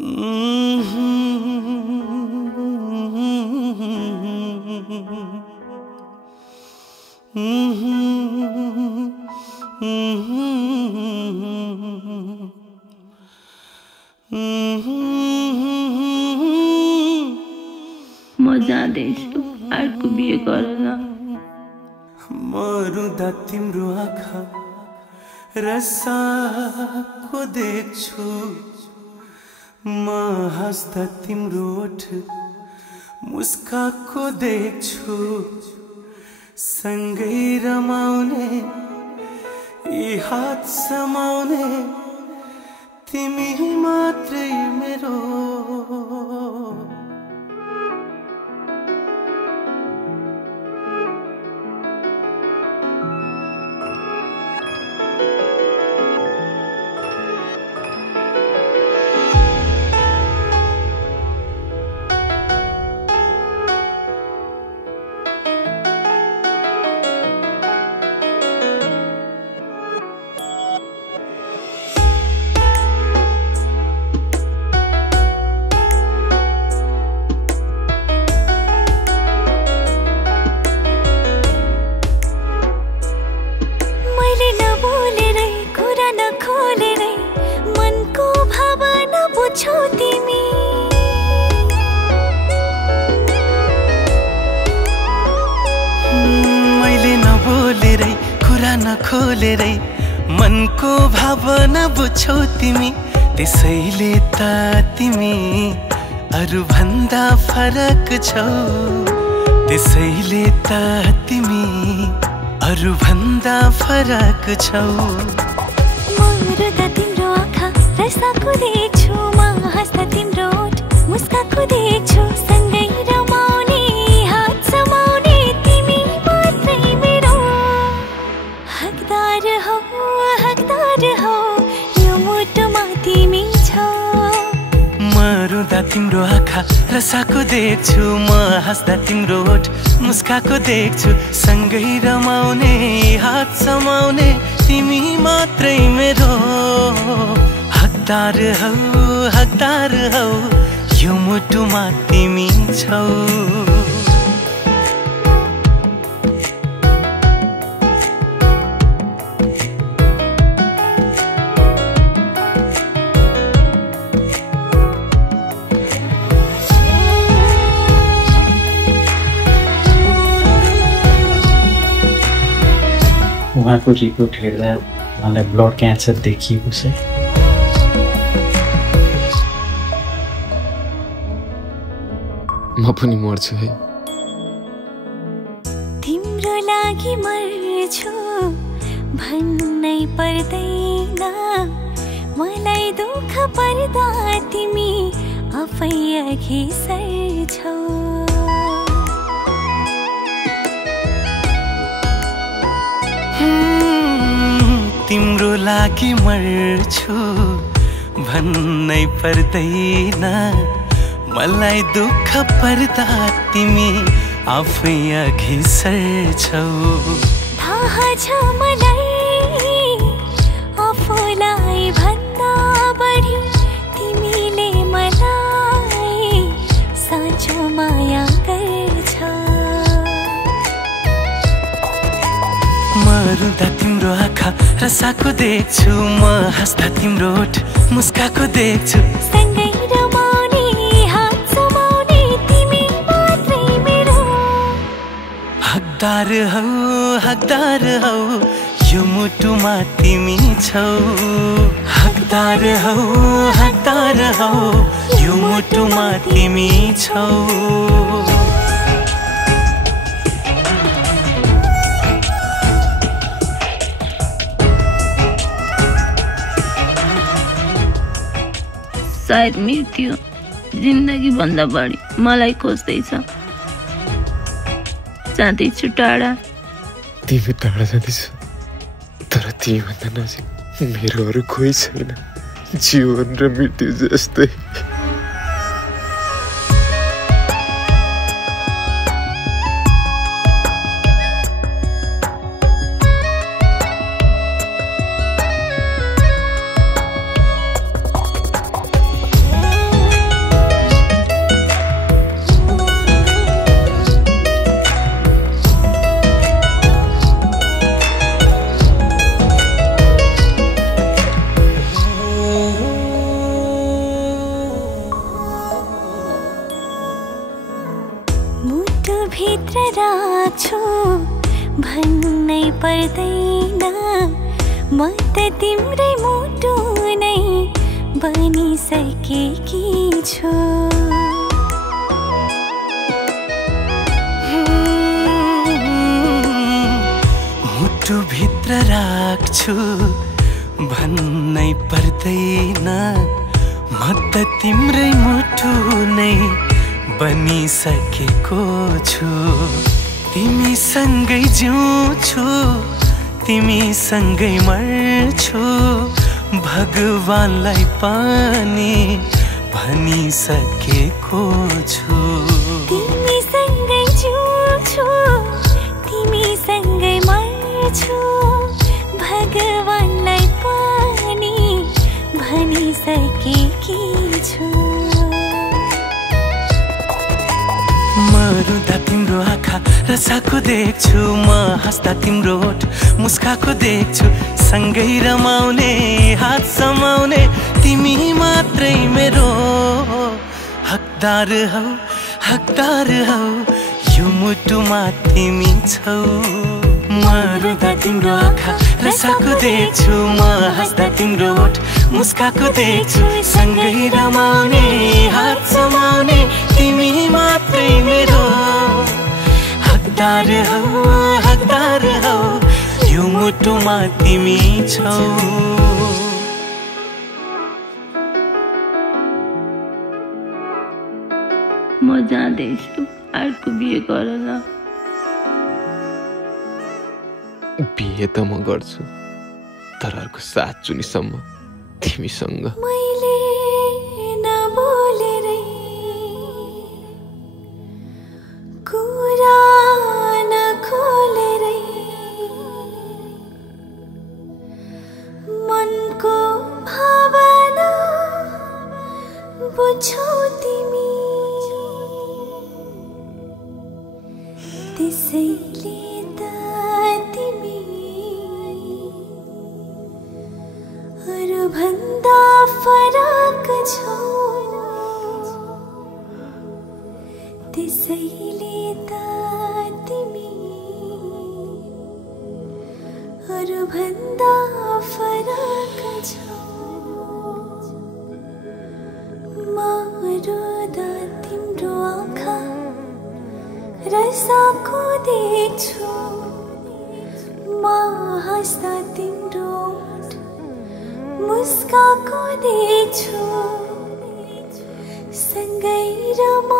म जाँदैछु, अर्को बिहे गर न। मरुँदा तिम्रो आँखा रसाको देख्छु, म हाँस्दा तिम्रो ओठ मुस्काको देख्छु। सँगै रमाउने यी हात समाउने तिमी मात्रै मेरो। खोलेरै मनको भावना बुझ्छौ तिमी, त्यसैले त तिमी अरु भन्दा फरक छौ। त्यसैले त तिमी अरु भन्दा फरक छौ। मरुँदा तिम्रो आँखा रसाको देख्छु, म हाँस्दा तिम्रो ओठ मुस्काको देख्छु। सँगै रमाउने हात समाउने तिमी मात्रै मेरो। हकदार हौ यो मुटुमा तिमी छौ। मरुँदा तिम्रो आँखा रसाको देख्छु, म हाँस्दा तिम्रो ओठ मुस्काको देख्छु। सँगै रमाउने हात समाउने तिमी मात्रै मेरो। हकदार हौ यो मुटुमा तिमी छौ। उहाँको रिपोर्ट हेर्दा मलाई ब्लड क्यान्सर देखिएको छ। म पनि मर्छु है। तिम्रो लागि मर्छु भन्नै पर्दैन, मलाई दुःख पर्दा तिमी आफै अघि सर्छौ। तिम्रो लागि मर्छु भन्नै पर्दैन, मलाई दुःख पर्दा तिमी आफै अघि सर्छौ। थाहा छ मलाई आफूलाई भन्दा बढी तिमीले मलाई साँचो माया गर्छौ। मरुँदा तिम्रो आँखा रसाको देख्छु, म हाँस्दा तिम्रो ओठ मुस्काको देख्छु। सँगै रमाउने हात समाउने तिमी मात्रै मेरो। हकदार हौ यो मुटुमा तिमी छौ। हकदार हौ यो मुटुमा तिमी छौ। सायद मृत्यु जिन्दगी भन्दा बढी मलाई खोज्दैछ। जाँदैछु टाढा। तिमी टाढा जाँदैछु, तर तिमीभन्दा नजिक मेरो अरू कोही छैन। जीवन र मृत्यु जस्तै। भित्र राख्छु भन्नै पर्दैन म त तिम्रै मुटु नै बनिसकेकी छु मुटु भित्र राख्छु भन्नै पर्दैन म त तिम्रै मुटु नै बनिसकेको छु तिमीसँगै जिउँछु तिमीसँगै मर्छु भगवानलाई पनि भनिसकेको छु तिमीसँगै जिउँछु तिमीसँगै मर्छु भगवानलाई पनि भनिसकेकी छु रुँदा तिम्रो आँखा रसाको देख्छु म हाँस्दा तिम्रो ओठ मुस्काको देख्छु सँगै रमाउने हात समाउने तिमी मात्रै मेरो हकदार हौ यो मुटुमा तिमी छौ म रुँदा तिम्रो आँखा रसाको देख्छु म हाँस्दा तिम्रो ओठ मुस्काको देख्छु सँगै रमाउने हात समाउने तिमी मात्रै मेरो हकदार हौ यो मुटुमा तिमी छौ म जाँदैछु अर्को बिहे गर न बिहे त म गर्छु तर अर्को साथ चुनिसम्म तिमीसँग मैले नबोलेरै कुरा नखोलेरै मनको भावना बुझ्छौ तिमी त्यसैले त तिमी अरूभन्दा फरक छौ त्यसैले त तिमी अरूभन्दा फरक छौ म रुँदा तिम्रो आँखा रसाको देख्छु म हाँस्दा तिम्रो ओठ मुस्काको देख्छु सँगै रमा